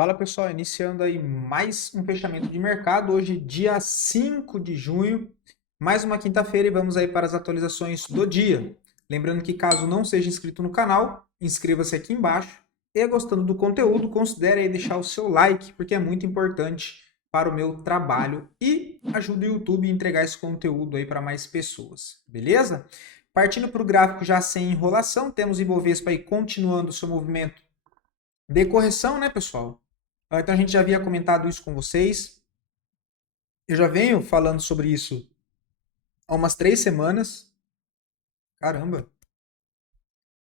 Fala pessoal, iniciando aí mais um fechamento de mercado, hoje dia 5 de junho, mais uma quinta-feira e vamos aí para as atualizações do dia. Lembrando que caso não seja inscrito no canal, inscreva-se aqui embaixo e gostando do conteúdo, considere aí deixar o seu like, porque é muito importante para o meu trabalho e ajuda o YouTube a entregar esse conteúdo aí para mais pessoas, beleza? Partindo para o gráfico já sem enrolação, temos Ibovespa aí continuando o seu movimento de correção, né, pessoal? Então a gente já havia comentado isso com vocês. Eu já venho falando sobre isso há umas 3 semanas. Caramba!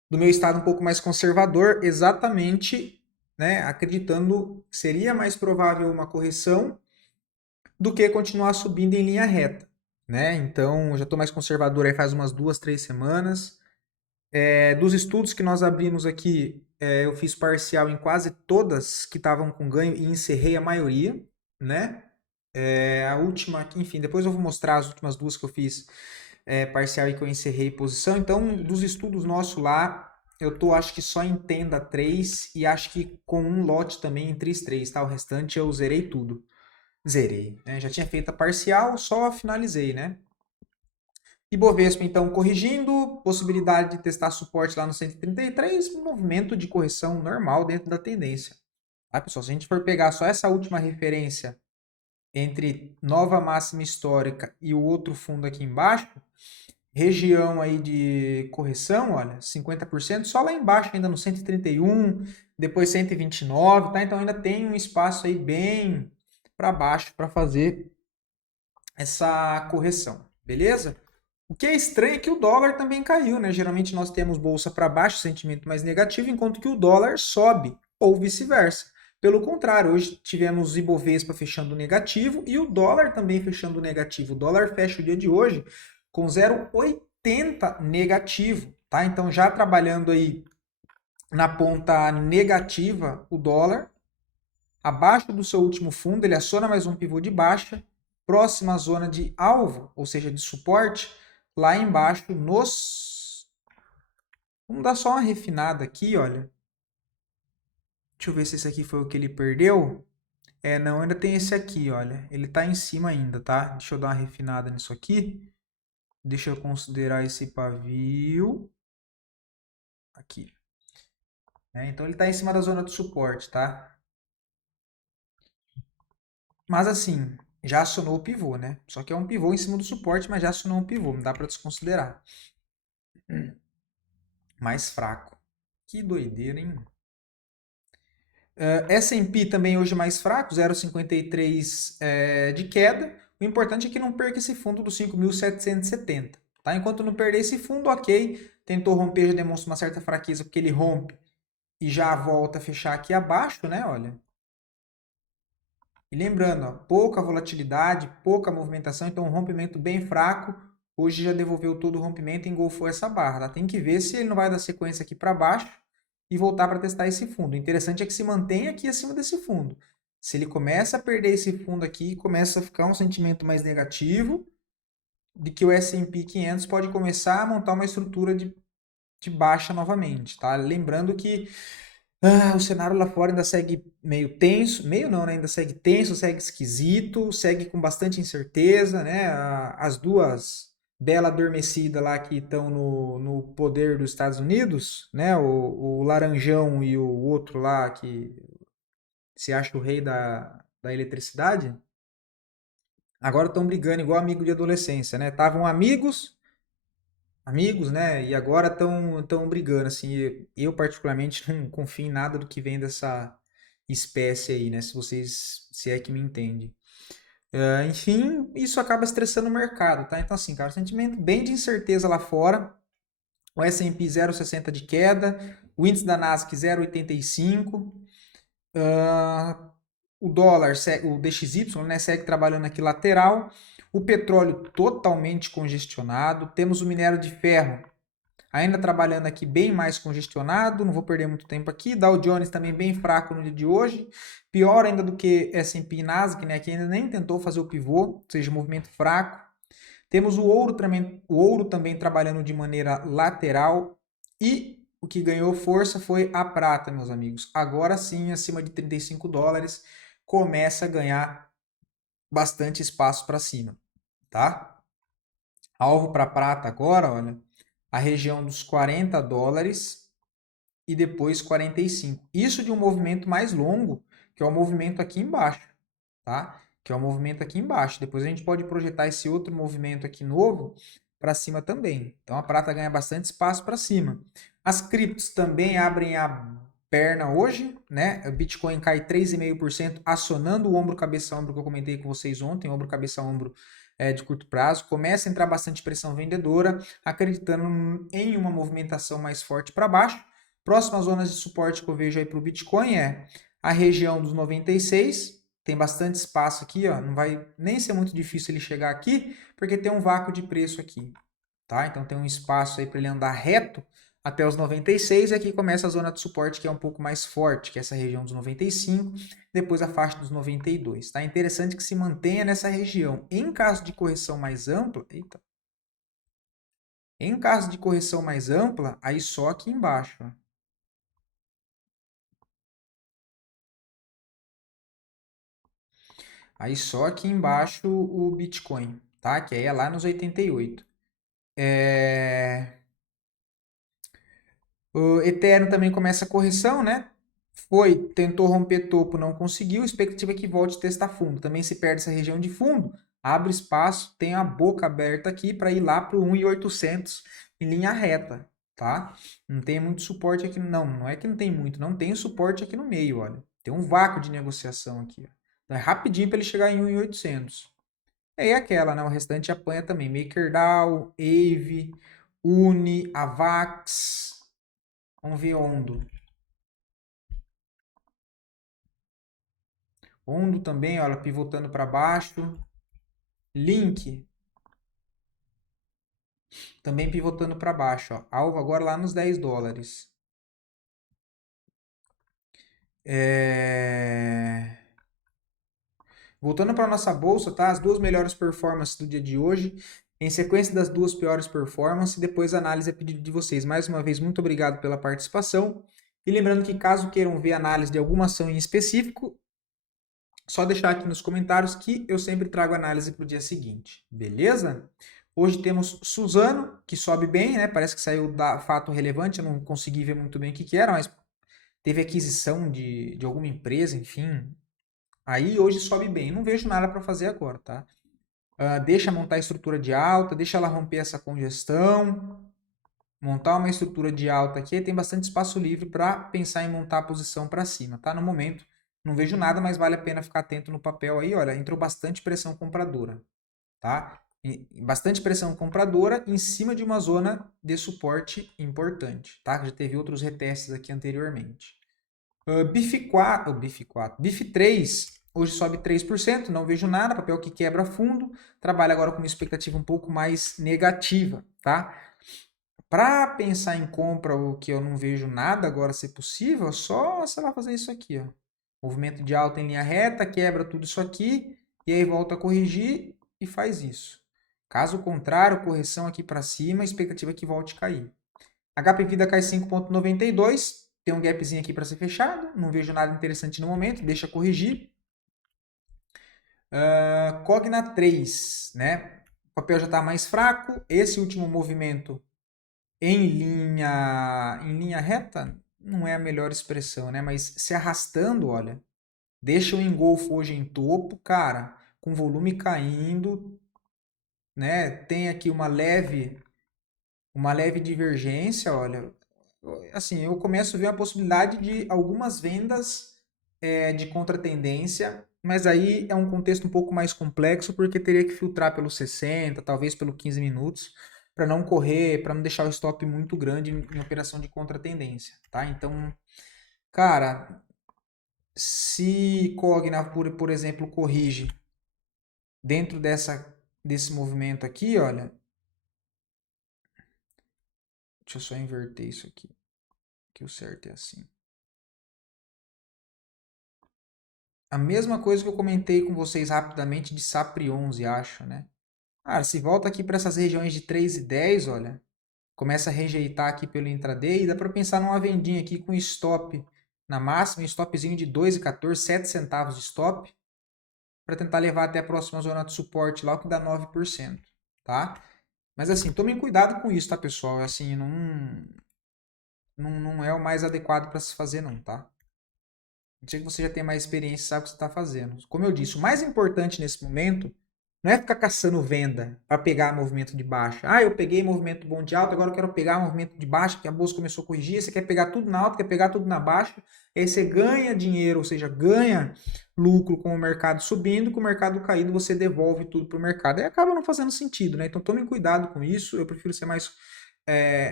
Do meu estado um pouco mais conservador, exatamente, né, acreditando que seria mais provável uma correção do que continuar subindo em linha reta, né? Então, eu já estou mais conservador aí faz umas 2, 3 semanas. Dos estudos que nós abrimos aqui, eu fiz parcial em quase todas que estavam com ganho e encerrei a maioria, né? A última, enfim, depois eu vou mostrar as últimas duas que eu fiz parcial e que eu encerrei posição. Então, dos estudos nossos lá, eu tô acho que só em Tenda 3 e acho que com um lote também em Tris 3, tá? O restante eu zerei tudo. Zerei, né? Já tinha feito a parcial, só finalizei, né? Ibovespa, então, corrigindo, possibilidade de testar suporte lá no 133, um movimento de correção normal dentro da tendência. Tá, pessoal? Se a gente for pegar só essa última referência entre nova máxima histórica e o outro fundo aqui embaixo, região aí de correção, olha, 50%, só lá embaixo ainda no 131, depois 129, tá? Então ainda tem um espaço aí bem para baixo para fazer essa correção, beleza? O que é estranho é que o dólar também caiu, né? Geralmente nós temos bolsa para baixo, sentimento mais negativo, enquanto que o dólar sobe, ou vice-versa. Pelo contrário, hoje tivemos o Ibovespa fechando negativo e o dólar também fechando negativo. O dólar fecha o dia de hoje com 0,80 negativo, tá? Então já trabalhando aí na ponta negativa, o dólar, abaixo do seu último fundo, ele aciona mais um pivô de baixa, próxima à zona de alvo, ou seja, de suporte, lá embaixo nos... Vamos dar só uma refinada aqui, olha. Deixa eu ver se esse aqui foi o que ele perdeu. Não, ainda tem esse aqui, olha. Ele tá em cima ainda, tá? Deixa eu dar uma refinada nisso aqui. Deixa eu considerar esse pavio. Aqui. Então ele tá em cima da zona de suporte, tá? Mas assim, já acionou o pivô, né? Só que é um pivô em cima do suporte, mas já acionou um pivô. Não dá para desconsiderar. Mais fraco. Que doideira, hein? S&P também hoje mais fraco, 0,53 de queda. O importante é que não perca esse fundo dos 5.770. Tá? Enquanto não perder esse fundo, ok. Tentou romper, já demonstra uma certa fraqueza, porque ele rompe e já volta a fechar aqui abaixo, né? Olha. E lembrando, ó, pouca volatilidade, pouca movimentação, então um rompimento bem fraco. Hoje já devolveu todo o rompimento e engolfou essa barra. Tá? Tem que ver se ele não vai dar sequência aqui para baixo e voltar para testar esse fundo. O interessante é que se mantenha aqui acima desse fundo. Se ele começa a perder esse fundo aqui, começa a ficar um sentimento mais negativo de que o S&P 500 pode começar a montar uma estrutura de baixa novamente. Tá? Lembrando que o cenário lá fora ainda segue meio tenso, meio não, né? Ainda segue tenso, segue esquisito, segue com bastante incerteza, né? As duas bela adormecida lá que estão no poder dos Estados Unidos, né? O Laranjão e o outro lá que se acha o rei da eletricidade, agora estão brigando igual amigo de adolescência, né? Estavam amigos, né? E agora estão brigando, assim. Eu particularmente não confio em nada do que vem dessa espécie aí, né? Se é que me entende. Enfim, isso acaba estressando o mercado, tá? Então, assim, cara, sentimento bem de incerteza lá fora. O S&P 0,60 de queda, o índice da Nasdaq 0,85. O dólar, o DXY, né, segue trabalhando aqui lateral. O petróleo totalmente congestionado. Temos o minério de ferro ainda trabalhando aqui bem mais congestionado, não vou perder muito tempo aqui. Dow Jones também bem fraco no dia de hoje, pior ainda do que S&P e Nasdaq, né, que ainda nem tentou fazer o pivô, ou seja, movimento fraco. Temos o ouro também trabalhando de maneira lateral e o que ganhou força foi a prata, meus amigos. Agora sim, acima de 35 dólares, começa a ganhar bastante espaço para cima, tá? Alvo para prata agora, olha, a região dos 40 dólares e depois 45. Isso de um movimento mais longo, que é o movimento aqui embaixo, tá? Que é o movimento aqui embaixo. Depois a gente pode projetar esse outro movimento aqui novo para cima também. Então a prata ganha bastante espaço para cima. As criptos também abrem a perna hoje, né? O Bitcoin cai 3,5%, acionando o ombro cabeça ombro que eu comentei com vocês ontem, ombro cabeça ombro de curto prazo. Começa a entrar bastante pressão vendedora, acreditando em uma movimentação mais forte para baixo. Próximas zonas de suporte que eu vejo aí para o Bitcoin é a região dos 96, tem bastante espaço aqui, ó, não vai nem ser muito difícil ele chegar aqui, porque tem um vácuo de preço aqui, tá? Então tem um espaço aí para ele andar reto até os 96 e aqui começa a zona de suporte que é um pouco mais forte, que é essa região dos 95, depois a faixa dos 92, tá? Interessante que se mantenha nessa região. Em caso de correção mais ampla, eita. Em caso de correção mais ampla, aí só aqui embaixo, ó. Aí só aqui embaixo o Bitcoin, tá? Que aí é lá nos 88. O Ethereum também começa a correção, né? Tentou romper topo, não conseguiu. Expectativa é que volte a testar fundo. Também se perde essa região de fundo, abre espaço, tem a boca aberta aqui para ir lá para o 1.800 em linha reta, tá? Não tem muito suporte aqui, não. Não é que não tem muito, não tem suporte aqui no meio, olha. Tem um vácuo de negociação aqui, ó. Então é rapidinho para ele chegar em 1.800. É aquela, né? O restante apanha também. MakerDAO, Aave, Uni, Avax. Vamos ver Ondo. Ondo também, olha, pivotando para baixo. Link também pivotando para baixo, ó. Alvo agora lá nos 10 dólares. Voltando para nossa bolsa, tá? As duas melhores performances do dia de hoje. Em sequência das duas piores performances, depois a análise a pedido de vocês. Mais uma vez, muito obrigado pela participação. E lembrando que caso queiram ver análise de alguma ação em específico, só deixar aqui nos comentários que eu sempre trago análise para o dia seguinte, beleza? Hoje temos Suzano, que sobe bem, né? Parece que saiu da fato relevante, eu não consegui ver muito bem o que era, mas teve aquisição de alguma empresa, enfim. Aí hoje sobe bem. Não vejo nada para fazer agora, tá? Deixa montar a estrutura de alta, deixa ela romper essa congestão, montar uma estrutura de alta aqui, tem bastante espaço livre para pensar em montar a posição para cima, tá? No momento, não vejo nada, mas vale a pena ficar atento no papel aí, olha, entrou bastante pressão compradora, tá? Bastante pressão compradora em cima de uma zona de suporte importante, tá? Já teve outros retestes aqui anteriormente. BIF 3, hoje sobe 3%, não vejo nada, papel que quebra fundo, trabalha agora com uma expectativa um pouco mais negativa, tá? Para pensar em compra, o que eu não vejo nada agora ser possível, só sei lá fazer isso aqui, ó. Movimento de alta em linha reta, quebra tudo isso aqui e aí volta a corrigir e faz isso. Caso contrário, correção aqui para cima, expectativa é que volte a cair. HP Vida cai 5,92, tem um gapzinho aqui para ser fechado, não vejo nada interessante no momento, deixa corrigir. Cogna 3, né? O papel já está mais fraco, esse último movimento em linha reta não é a melhor expressão, né? Mas se arrastando, olha, deixa o engolfo hoje em topo, cara, com volume caindo, né? Tem aqui uma leve divergência, olha. Assim, eu começo a ver a possibilidade de algumas vendas de contratendência, mas aí é um contexto um pouco mais complexo, porque teria que filtrar pelo 60, talvez pelo 15 minutos, para não correr, para não deixar o stop muito grande em operação de contratendência, tá? Então, cara, se Cogna, por exemplo, corrige dentro desse movimento aqui, olha, deixa eu só inverter isso aqui, que o certo é assim. A mesma coisa que eu comentei com vocês rapidamente de SAPRI 11, acho, né? Cara, se volta aqui para essas regiões de 3 e 10, olha, começa a rejeitar aqui pelo intraday, e dá para pensar numa vendinha aqui com stop na máxima, um stopzinho de 2,14, 7 centavos de stop, para tentar levar até a próxima zona de suporte lá, o que dá 9%, tá? Mas assim, tomem cuidado com isso, tá, pessoal? Assim, não é o mais adequado para se fazer não, tá? Eu sei que você já tem mais experiência e sabe o que você está fazendo. Como eu disse, o mais importante nesse momento não é ficar caçando venda para pegar movimento de baixa. Ah, eu peguei movimento bom de alta, agora eu quero pegar movimento de baixa, que a bolsa começou a corrigir. Você quer pegar tudo na alta, quer pegar tudo na baixa. Aí você ganha dinheiro, ou seja, ganha lucro com o mercado subindo, com o mercado caindo, você devolve tudo para o mercado. Aí acaba não fazendo sentido, né? Então tomem cuidado com isso. Eu prefiro ser mais.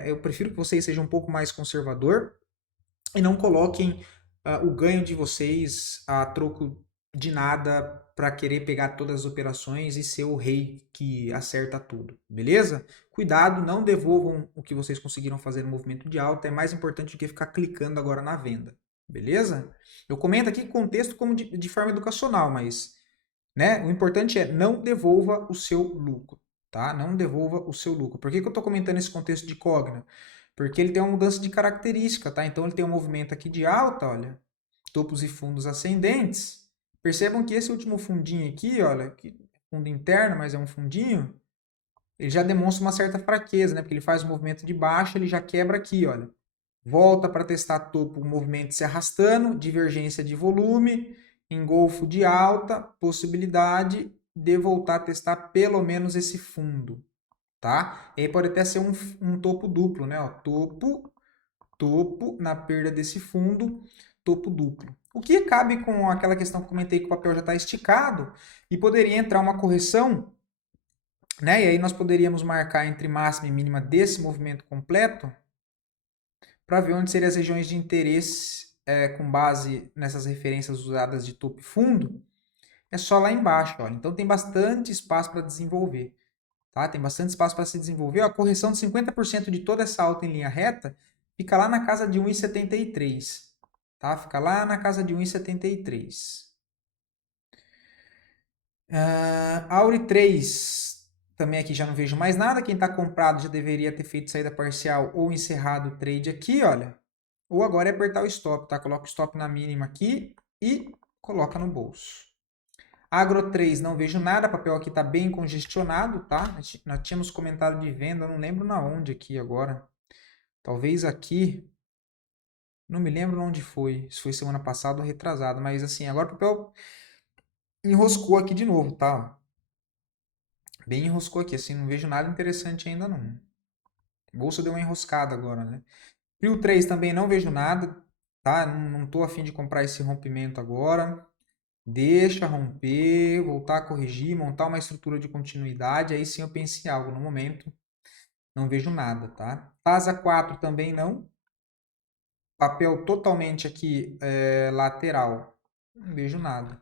Eu prefiro que vocês sejam um pouco mais conservador e não coloquem o ganho de vocês a troco de nada para querer pegar todas as operações e ser o rei que acerta tudo, beleza? Cuidado, não devolvam o que vocês conseguiram fazer no movimento de alta, é mais importante do que ficar clicando agora na venda, beleza? Eu comento aqui contexto como de forma educacional, mas né, o importante é não devolva o seu lucro, tá? Não devolva o seu lucro. Por que eu estou comentando esse contexto de Cogna? Porque ele tem uma mudança de característica, tá? Então ele tem um movimento aqui de alta, olha, topos e fundos ascendentes. Percebam que esse último fundinho aqui, olha, que fundo interno, mas é um fundinho, ele já demonstra uma certa fraqueza, né? Porque ele faz um movimento de baixa, ele já quebra aqui, olha. Volta para testar topo, o movimento se arrastando, divergência de volume, engolfo de alta, possibilidade de voltar a testar pelo menos esse fundo, tá? E aí pode até ser um topo duplo, né? Ó, topo na perda desse fundo, topo duplo. O que cabe com aquela questão que eu comentei que o papel já está esticado e poderia entrar uma correção, né? E aí nós poderíamos marcar entre máxima e mínima desse movimento completo para ver onde seriam as regiões de interesse com base nessas referências usadas de topo e fundo. É só lá embaixo, olha. Então tem bastante espaço para desenvolver. Tá? Tem bastante espaço para se desenvolver. A correção de 50% de toda essa alta em linha reta fica lá na casa de 1,73. Tá? Fica lá na casa de 1,73. Auri 3, também aqui já não vejo mais nada. Quem está comprado já deveria ter feito saída parcial ou encerrado o trade aqui, olha. Ou agora é apertar o stop, tá? Coloca o stop na mínima aqui e coloca no bolso. Agro 3, não vejo nada, o papel aqui está bem congestionado, tá? Nós tínhamos comentado de venda, eu não lembro na onde aqui agora. Talvez aqui, não me lembro onde foi, se foi semana passada ou retrasada, mas assim, agora o papel enroscou aqui de novo, tá? Bem enroscou aqui, assim, não vejo nada interessante ainda não. A bolsa deu uma enroscada agora, né? Prio 3 também não vejo nada, tá? Não tô afim de comprar esse rompimento agora. Deixa romper, voltar a corrigir, montar uma estrutura de continuidade, aí sim eu penso em algo. No momento, não vejo nada, tá? TASA 4 também não. Papel totalmente aqui lateral, não vejo nada.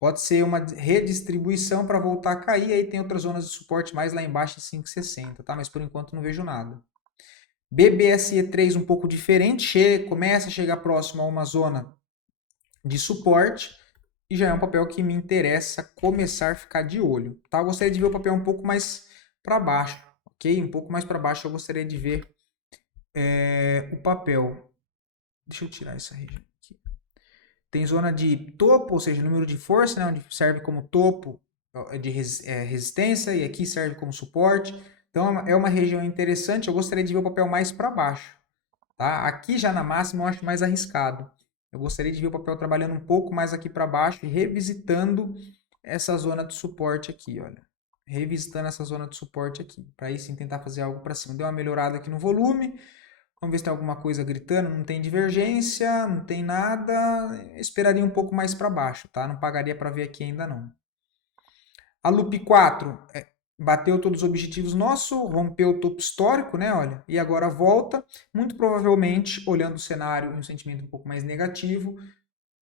Pode ser uma redistribuição para voltar a cair, aí tem outras zonas de suporte mais lá embaixo em 5,60, tá? Mas por enquanto não vejo nada. BBSE3 um pouco diferente, começa a chegar próximo a uma zona de suporte e já é um papel que me interessa começar a ficar de olho, tá? Eu gostaria de ver o papel um pouco mais para baixo, ok? Um pouco mais para baixo eu gostaria de ver o papel. Deixa eu tirar essa região aqui. Tem zona de topo, ou seja, número de força, né? Onde serve como topo de resistência e aqui serve como suporte. Então é uma região interessante, eu gostaria de ver o papel mais para baixo. Tá? Aqui já na máxima eu acho mais arriscado. Eu gostaria de ver o papel trabalhando um pouco mais aqui para baixo e revisitando essa zona de suporte aqui, olha. Revisitando essa zona de suporte aqui. Para aí sim tentar fazer algo para cima. Deu uma melhorada aqui no volume. Vamos ver se tem alguma coisa gritando. Não tem divergência, não tem nada. Esperaria um pouco mais para baixo, tá? Não pagaria para ver aqui ainda não. A Loop 4 bateu todos os objetivos nossos, rompeu o topo histórico, né? Olha, e agora volta, muito provavelmente olhando o cenário em um sentimento um pouco mais negativo,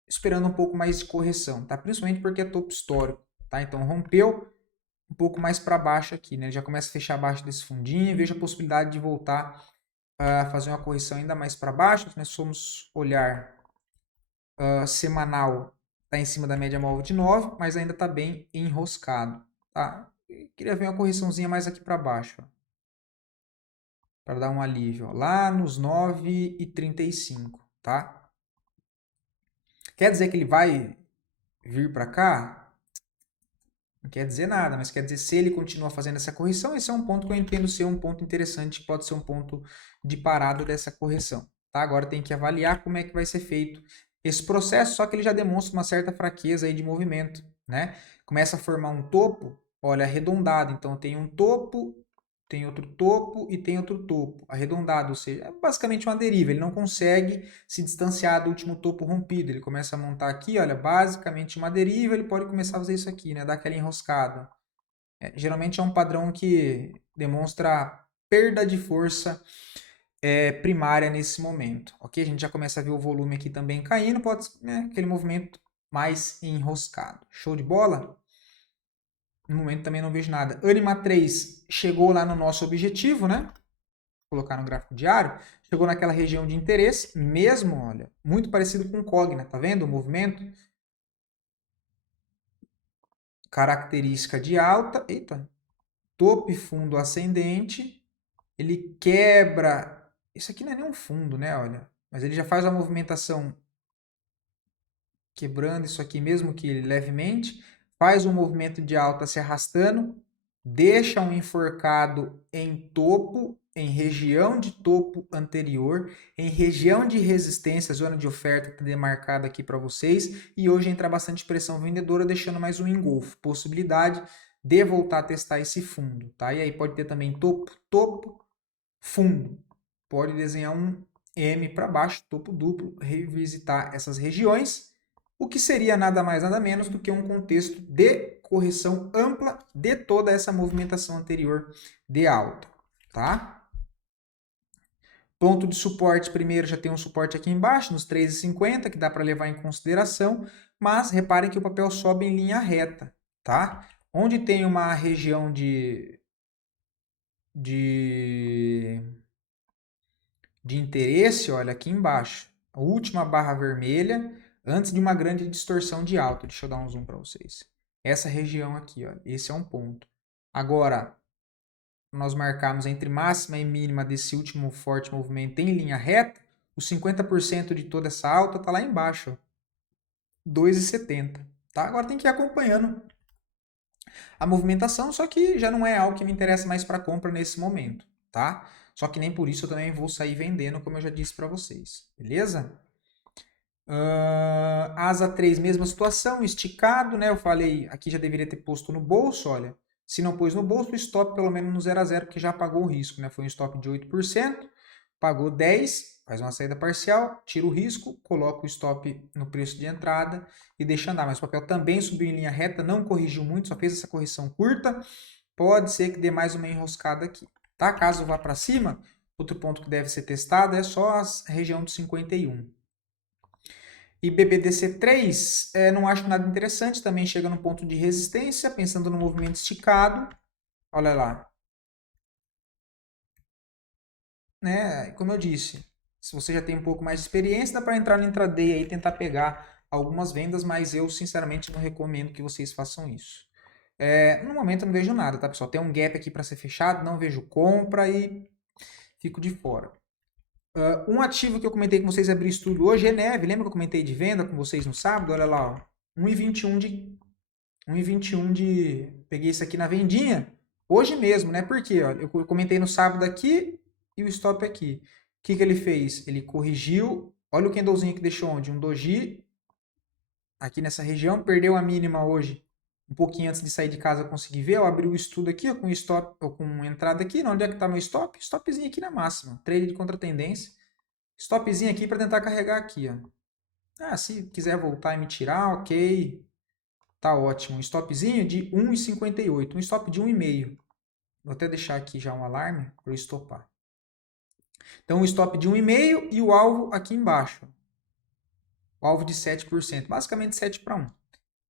esperando um pouco mais de correção, tá? Principalmente porque é topo histórico, tá? Então rompeu um pouco mais para baixo aqui, né? Já começa a fechar abaixo desse fundinho e vejo a possibilidade de voltar a fazer uma correção ainda mais para baixo. Se nós formos olhar semanal, está em cima da média móvel de 9, mas ainda está bem enroscado, tá? Queria ver uma correçãozinha mais aqui para baixo. para dar um alívio, ó, lá nos 9,35, tá? Quer dizer que ele vai vir para cá? Não quer dizer nada, mas quer dizer se ele continua fazendo essa correção, esse é um ponto que eu entendo ser um ponto interessante, pode ser um ponto de parada dessa correção, tá? Agora tem que avaliar como é que vai ser feito esse processo, só que ele já demonstra uma certa fraqueza aí de movimento, né? Começa a formar um topo, olha, arredondado, então tem um topo, tem outro topo e tem outro topo arredondado, ou seja, é basicamente uma deriva, ele não consegue se distanciar do último topo rompido, ele começa a montar aqui, olha, basicamente uma deriva, ele pode começar a fazer isso aqui, né, dar aquela enroscada. Geralmente é um padrão que demonstra perda de força primária nesse momento, ok? A gente já começa a ver o volume aqui também caindo, pode ser, né, aquele movimento mais enroscado. Show de bola? No momento também não vejo nada. Anima 3 chegou lá no nosso objetivo, né? Vou colocar no gráfico diário. Chegou naquela região de interesse, mesmo, olha, muito parecido com o Cogna, tá vendo o movimento? Característica de alta, eita, topo e fundo ascendente, ele quebra, isso aqui não é nem um fundo, né, olha, mas ele já faz a movimentação quebrando isso aqui mesmo que levemente, faz um movimento de alta se arrastando, deixa um enforcado em topo, em região de topo anterior, em região de resistência, zona de oferta que está demarcada aqui para vocês, e hoje entra bastante pressão vendedora, deixando mais um engolfo, possibilidade de voltar a testar esse fundo, tá? E aí pode ter também topo, topo, fundo. Pode desenhar um M para baixo, topo duplo, revisitar essas regiões, o que seria nada mais nada menos do que um contexto de correção ampla de toda essa movimentação anterior de alta, tá? Ponto de suporte, primeiro já tem um suporte aqui embaixo, nos 3,50, que dá para levar em consideração, mas reparem que o papel sobe em linha reta, tá? Onde tem uma região de interesse, olha aqui embaixo, a última barra vermelha, antes de uma grande distorção de alta. Deixa eu dar um zoom para vocês. Essa região aqui, ó, esse é um ponto. Agora, nós marcamos entre máxima e mínima desse último forte movimento em linha reta, os 50% de toda essa alta está lá embaixo, 2,70. Tá? Agora tem que ir acompanhando a movimentação, só que já não é algo que me interessa mais para compra nesse momento, tá? Só que nem por isso eu também vou sair vendendo, como eu já disse para vocês, beleza? Asa 3, mesma situação, esticado, né? Eu falei, aqui já deveria ter posto no bolso, olha. Se não pôs no bolso, o stop pelo menos no 0 a 0, porque já pagou o risco, né? Foi um stop de 8%, pagou 10, faz uma saída parcial, tira o risco, coloca o stop no preço de entrada e deixa andar. Mas o papel também subiu em linha reta, não corrigiu muito, só fez essa correção curta. Pode ser que dê mais uma enroscada aqui, tá? Caso vá para cima, outro ponto que deve ser testado é só a região de 51. E BBDC3, não acho nada interessante, também chega no ponto de resistência, pensando no movimento esticado. Olha lá. Né? Como eu disse, se você já tem um pouco mais de experiência, dá para entrar no intraday aí e tentar pegar algumas vendas, mas eu sinceramente não recomendo que vocês façam isso. No momento eu não vejo nada, tá, pessoal? Tem um gap aqui para ser fechado, não vejo compra e fico de fora. Um ativo que eu comentei com vocês abrir estudo hoje é Neve. Lembra que eu comentei de venda com vocês no sábado? Olha lá, ó. 1,21 de 1,21 de... Peguei isso aqui na vendinha. Hoje mesmo, né? Por quê? Ó, eu comentei no sábado aqui e o stop aqui. O que, que ele fez? Ele corrigiu. Olha o candlezinho que deixou onde? Um doji aqui nessa região. Perdeu a mínima hoje. Um pouquinho antes de sair de casa eu consegui ver. Eu abri o estudo aqui ó, com stop, ou com entrada aqui. Onde é que está meu stop? Stopzinho aqui na máxima. Trade de contratendência. Stopzinho aqui para tentar carregar aqui. Ó. Se quiser voltar e me tirar, ok. Tá ótimo. Um stopzinho de 1,58. Um stop de 1,5. Vou até deixar aqui já um alarme para eu estopar. Então, um stop de 1,5 e o alvo aqui embaixo. O alvo de 7%. Basicamente 7 para 1.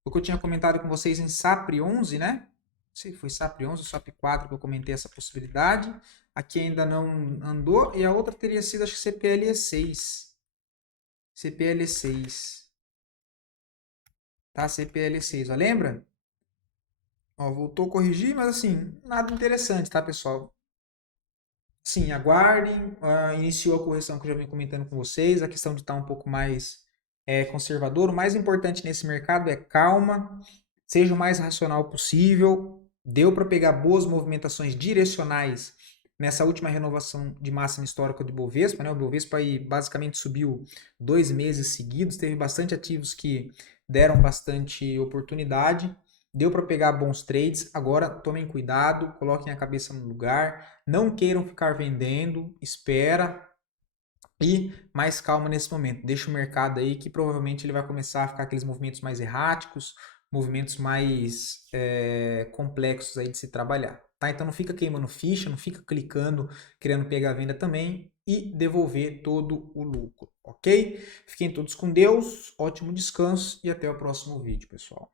O que eu tinha comentado com vocês em SAPRE 11, né? Não sei se foi SAPRE 11 ou SAPRE 4 que eu comentei essa possibilidade. Aqui ainda não andou. E a outra teria sido, acho que CPLE 6. CPLE 6. Tá? CPLE 6. Ó, lembra? Ó, voltou a corrigir, mas assim, nada interessante, tá, pessoal? Sim, aguardem. Iniciou a correção que eu já venho comentando com vocês, a questão de estar um pouco mais conservador. O mais importante nesse mercado é calma, seja o mais racional possível. Deu para pegar boas movimentações direcionais nessa última renovação de máxima histórica do Bovespa, né? O Bovespa aí basicamente subiu 2 meses seguidos, teve bastante ativos que deram bastante oportunidade. Deu para pegar bons trades. Agora tomem cuidado, coloquem a cabeça no lugar, não queiram ficar vendendo, espera e mais calma nesse momento. Deixa o mercado aí que provavelmente ele vai começar a ficar aqueles movimentos mais erráticos, movimentos mais complexos aí de se trabalhar. Tá? Então não fica queimando ficha, não fica clicando, querendo pegar a venda também e devolver todo o lucro, ok? Fiquem todos com Deus, ótimo descanso e até o próximo vídeo, pessoal.